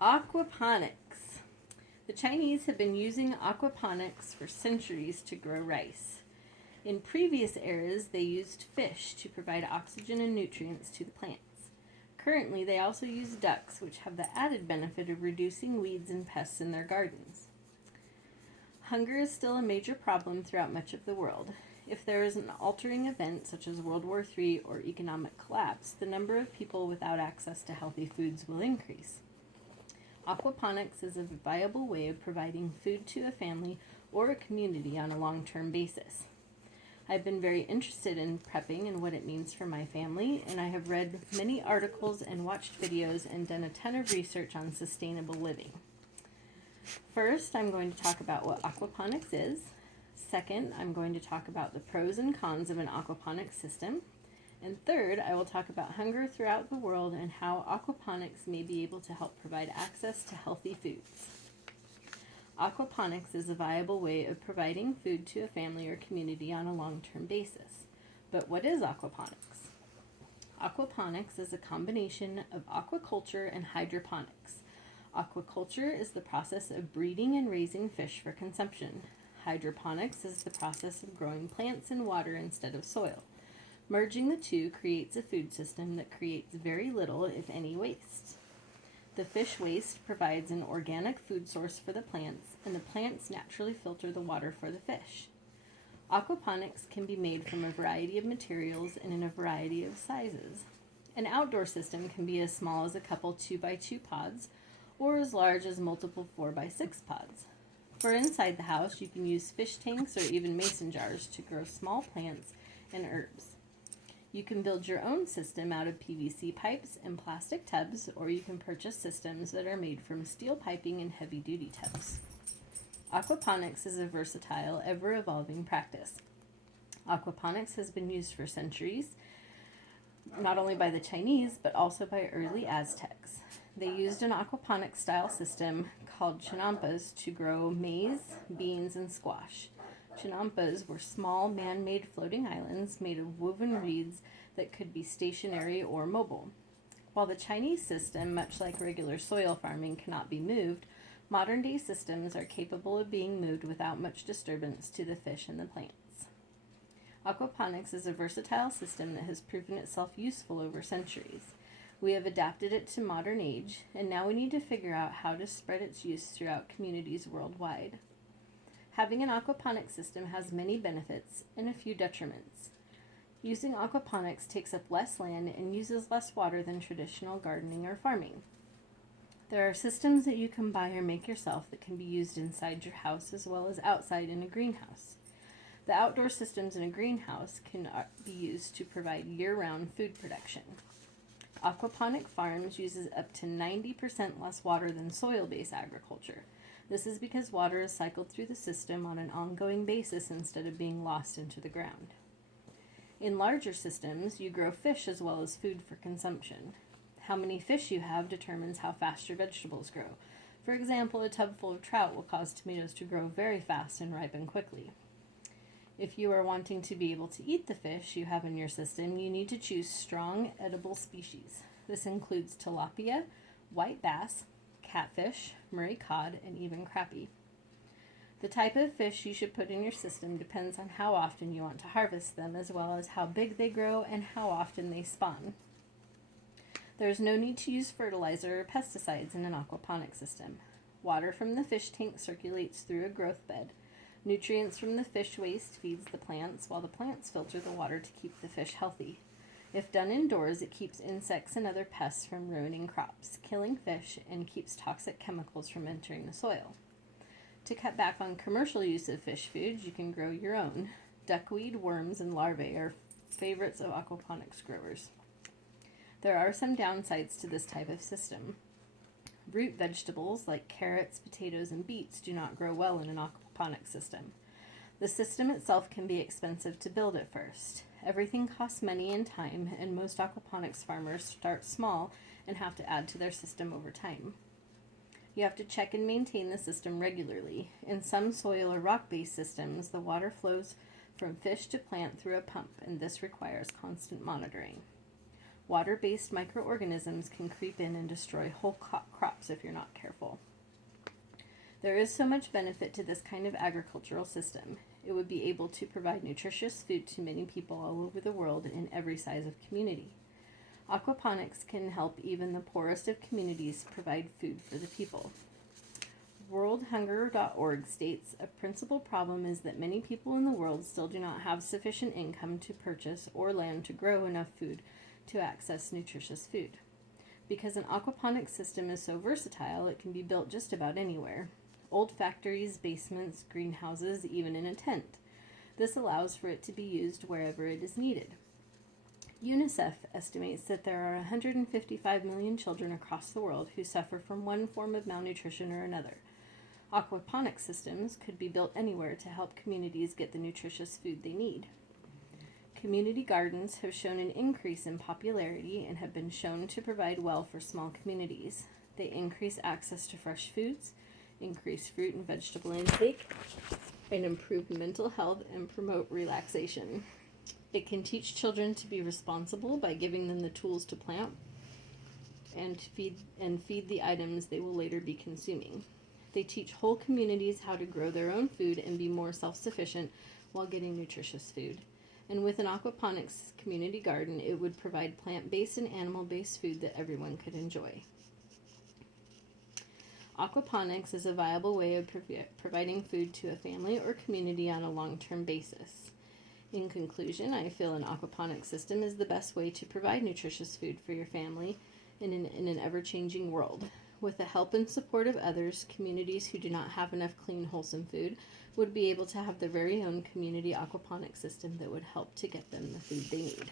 Aquaponics. The Chinese have been using aquaponics for centuries to grow rice. In previous eras, they used fish to provide oxygen and nutrients to the plants. Currently, they also use ducks, which have the added benefit of reducing weeds and pests in their gardens. Hunger is still a major problem throughout much of the world. If there is an altering event, such as World War III or economic collapse, the number of people without access to healthy foods will increase. Aquaponics is a viable way of providing food to a family or a community on a long-term basis. I've been very interested in prepping and what it means for my family, and I have read many articles and watched videos and done a ton of research on sustainable living. First, I'm going to talk about what aquaponics is. Second, I'm going to talk about the pros and cons of an aquaponics system. And third, I will talk about hunger throughout the world and how aquaponics may be able to help provide access to healthy foods. Aquaponics is a viable way of providing food to a family or community on a long-term basis. But what is aquaponics? Aquaponics is a combination of aquaculture and hydroponics. Aquaculture is the process of breeding and raising fish for consumption. Hydroponics is the process of growing plants in water instead of soil. Merging the two creates a food system that creates very little, if any, waste. The fish waste provides an organic food source for the plants, and the plants naturally filter the water for the fish. Aquaponics can be made from a variety of materials and in a variety of sizes. An outdoor system can be as small as a couple 2x2 pods or as large as multiple 4x6 pods. For inside the house, you can use fish tanks or even mason jars to grow small plants and herbs. You can build your own system out of PVC pipes and plastic tubs, or you can purchase systems that are made from steel piping and heavy-duty tubs. Aquaponics is a versatile, ever-evolving practice. Aquaponics has been used for centuries, not only by the Chinese, but also by early Aztecs. They used an aquaponics-style system called chinampas to grow maize, beans, and squash. Chinampas were small man-made floating islands made of woven reeds that could be stationary or mobile. While the Chinese system, much like regular soil farming, cannot be moved, modern-day systems are capable of being moved without much disturbance to the fish and the plants. Aquaponics is a versatile system that has proven itself useful over centuries. We have adapted it to modern age, and now we need to figure out how to spread its use throughout communities worldwide. Having an aquaponics system has many benefits and a few detriments. Using aquaponics takes up less land and uses less water than traditional gardening or farming. There are systems that you can buy or make yourself that can be used inside your house as well as outside in a greenhouse. The outdoor systems in a greenhouse can be used to provide year-round food production. Aquaponic farms uses up to 90% less water than soil-based agriculture. This is because water is cycled through the system on an ongoing basis instead of being lost into the ground. In larger systems, you grow fish as well as food for consumption. How many fish you have determines how fast your vegetables grow. For example, a tub full of trout will cause tomatoes to grow very fast and ripen quickly. If you are wanting to be able to eat the fish you have in your system, you need to choose strong, edible species. This includes tilapia, white bass, catfish, Murray cod, and even crappie. The type of fish you should put in your system depends on how often you want to harvest them, as well as how big they grow and how often they spawn. There is no need to use fertilizer or pesticides in an aquaponic system. Water from the fish tank circulates through a growth bed. Nutrients from the fish waste feeds the plants, while the plants filter the water to keep the fish healthy. If done indoors, it keeps insects and other pests from ruining crops, killing fish, and keeps toxic chemicals from entering the soil. To cut back on commercial use of fish foods, you can grow your own. Duckweed, worms, and larvae are favorites of aquaponics growers. There are some downsides to this type of system. Root vegetables like carrots, potatoes, and beets do not grow well in an aquaponic system. The system itself can be expensive to build at first. Everything costs money and time, and most aquaponics farmers start small and have to add to their system over time. You have to check and maintain the system regularly. In some soil or rock-based systems, the water flows from fish to plant through a pump, and this requires constant monitoring. Water-based microorganisms can creep in and destroy whole crops if you're not careful. There is so much benefit to this kind of agricultural system. It would be able to provide nutritious food to many people all over the world in every size of community. Aquaponics can help even the poorest of communities provide food for the people. WorldHunger.org states a principal problem is that many people in the world still do not have sufficient income to purchase or land to grow enough food to access nutritious food. Because an aquaponics system is so versatile, it can be built just about anywhere. Old factories, basements, greenhouses, even in a tent. This allows for it to be used wherever it is needed. UNICEF estimates that there are 155 million children across the world who suffer from one form of malnutrition or another. Aquaponics systems could be built anywhere to help communities get the nutritious food they need. Community gardens have shown an increase in popularity and have been shown to provide well for small communities. They increase access to fresh foods, increase fruit and vegetable intake, and improve mental health and promote relaxation. It can teach children to be responsible by giving them the tools to plant and feed the items they will later be consuming. They teach whole communities how to grow their own food and be more self-sufficient while getting nutritious food. And with an aquaponics community garden, it would provide plant-based and animal-based food that everyone could enjoy. Aquaponics is a viable way of providing food to a family or community on a long-term basis. In conclusion, I feel an aquaponics system is the best way to provide nutritious food for your family in an ever-changing world. With the help and support of others, communities who do not have enough clean, wholesome food would be able to have their very own community aquaponics system that would help to get them the food they need.